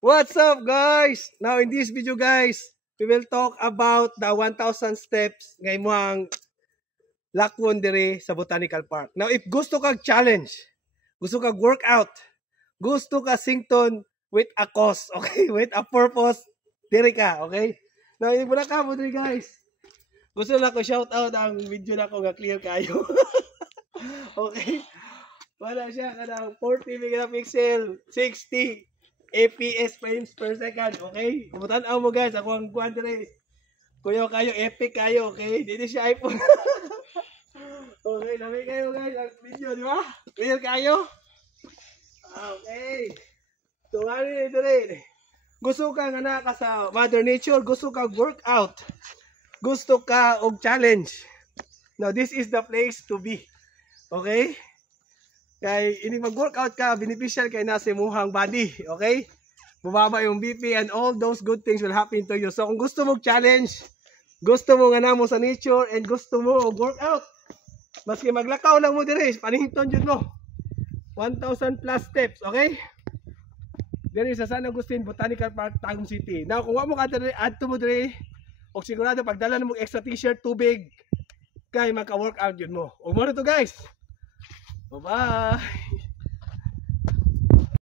What's up, guys? Now in this video, guys, we will talk about the 1,000 steps ngay moang lakwon dire sa Botanical Park. Now if gusto kag challenge, gusto kag workout, gusto ka sington with a cause, okay? With a purpose, dire ka, okay? Now hindi mo na ka mo dire, guys. Gusto na ko shout out ang video na ko nga clear kayo. Okay? Wala siya kanang 40 megapixel, 60 FPS frames per second, okay? Kumutan-aw mo, guys, ako ang kuhan dire. Kuya kayo, epic kayo, okay? Dito siya iPhone. Okay, lamay kayo, guys, ang video, di ba? Clear kayo? Okay. So, ano dire? Gusto ka nga na ka sa Mother Nature, gusto ka workout, gusto ka og challenge. Now, this is the place to be. Okay? Kay ini mag-workout ka, beneficial kay nasa imuhang body, okay? Bumaba yung BP and all those good things will happen to you. So kung gusto mo challenge, gusto mo nga namo sa nature and gusto mo workout, maski maglakaw lang mo dire, panington jud mo. 1,000 plus steps, okay? Diri sa San Agustin Botanical Park, Tagum City. Now kung wa mo ka dire, add to mo dire, og sigurado pagdala mo extra t-shirt, tubig, kay maka-workout jud mo. Og mo na to, guys. Bye-bye!